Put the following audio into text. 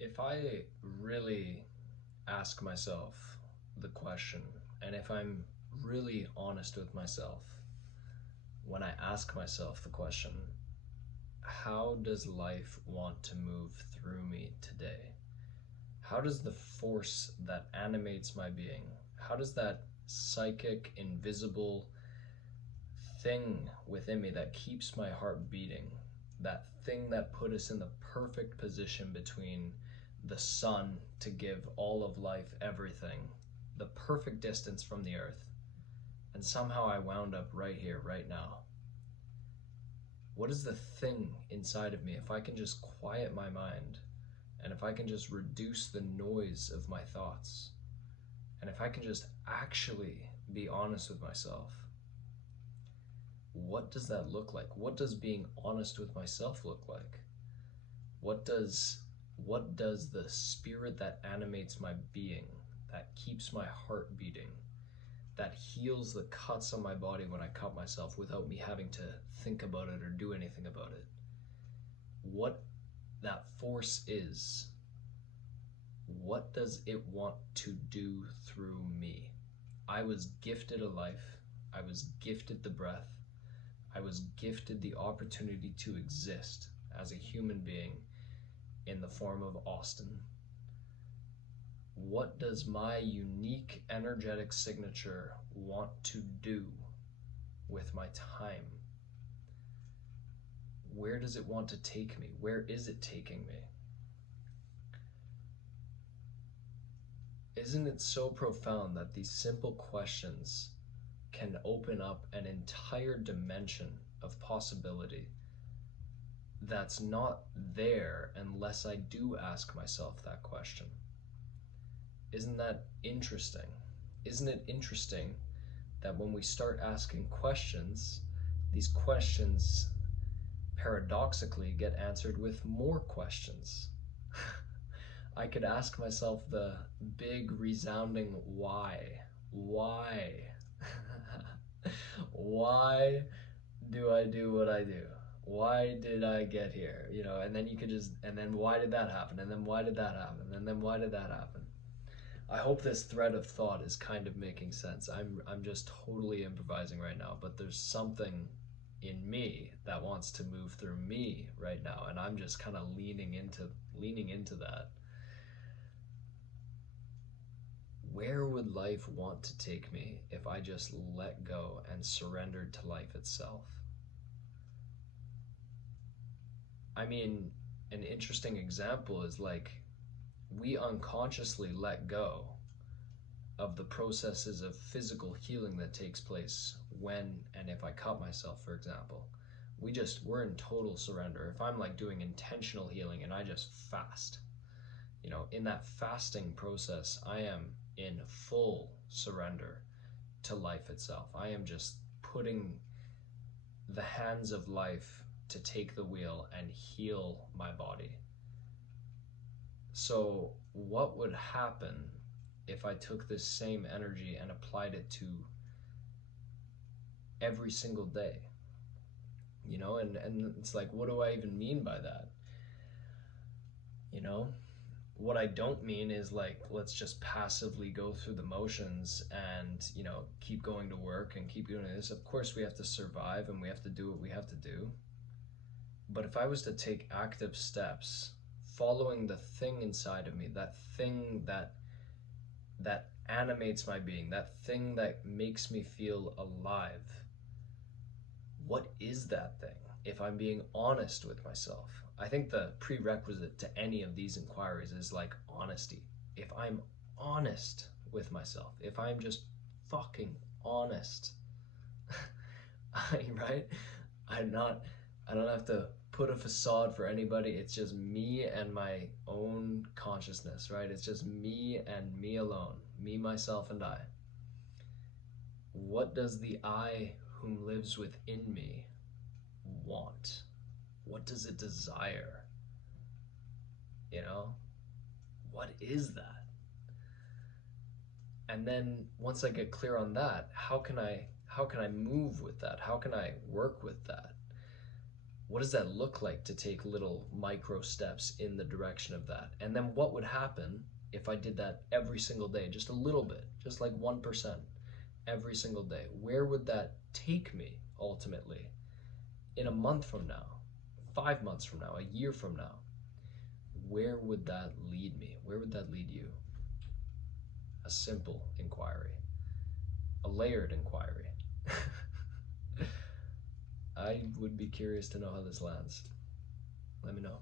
If I really ask myself the question, and if I'm really honest with myself, when I ask myself the question, how does life want to move through me today? How does the force that animates my being, how does that psychic, invisible thing within me that keeps my heart beating, that thing that put us in the perfect position between the sun to give all of life everything, the perfect distance from the earth, and somehow I wound up right here, right now. What is the thing inside of me if I can just quiet my mind, and if I can just reduce the noise of my thoughts, and if I can just actually be honest with myself? What does that look like? What does being honest with myself look like? What does the spirit that animates my being, that keeps my heart beating, that heals the cuts on my body when I cut myself without me having to think about it or do anything about it? What that force is, what does it want to do through me? I was gifted a life. I was gifted the breath. I was gifted the opportunity to exist as a human being in the form of Austin. What does my unique energetic signature want to do with my time? Where does it want to take me? Where is it taking me? Isn't it so profound that these simple questions can open up an entire dimension of possibility that's not there unless I do ask myself that question? Isn't that interesting? Isn't it interesting that when we start asking questions, these questions paradoxically get answered with more questions? I could ask myself the big resounding why. Why? Why do I do what I do? Why did I get here? And then you could just, and then why did that happen? And then why did that happen? And then why did that happen? I hope this thread of thought is kind of making sense. I'm just totally improvising right now, but there's something in me that wants to move through me right now, and I'm just kind of leaning into that. Where would life want to take me if I just let go and surrendered to life itself? I mean, an interesting example is like we unconsciously let go of the processes of physical healing that takes place when and if I cut myself, for example. We're in total surrender. If I'm like doing intentional healing and I just fast, in that fasting process, I am in full surrender to life itself. I am just putting the hands of life to take the wheel and heal my body. So, what would happen if I took this same energy and applied it to every single day? And it's like, what do I even mean by that? What I don't mean is like, let's just passively go through the motions and, keep going to work and keep doing this. Of course, we have to survive and we have to do what we have to do. But if I was to take active steps, following the thing inside of me, that thing that animates my being, that thing that makes me feel alive, what is that thing? If I'm being honest with myself, I think the prerequisite to any of these inquiries is like honesty. If I'm honest with myself, if I'm just fucking honest, right? I don't have to put a facade for anybody. It's just me and my own consciousness, right? It's just me and me alone, me, myself, and I. What does the I whom lives within me want? What does it desire? What is that? And then once I get clear on that, how can I move with that? How can I work with that? what does that look like to take little micro steps in the direction of that? And then what would happen if I did that every single day, just a little bit, just like 1% every single day? Where would that take me ultimately in a month from now, 5 months from now, a year from now? Where would that lead me? Where would that lead you? A simple inquiry, a layered inquiry. I would be curious to know how this lands. Let me know.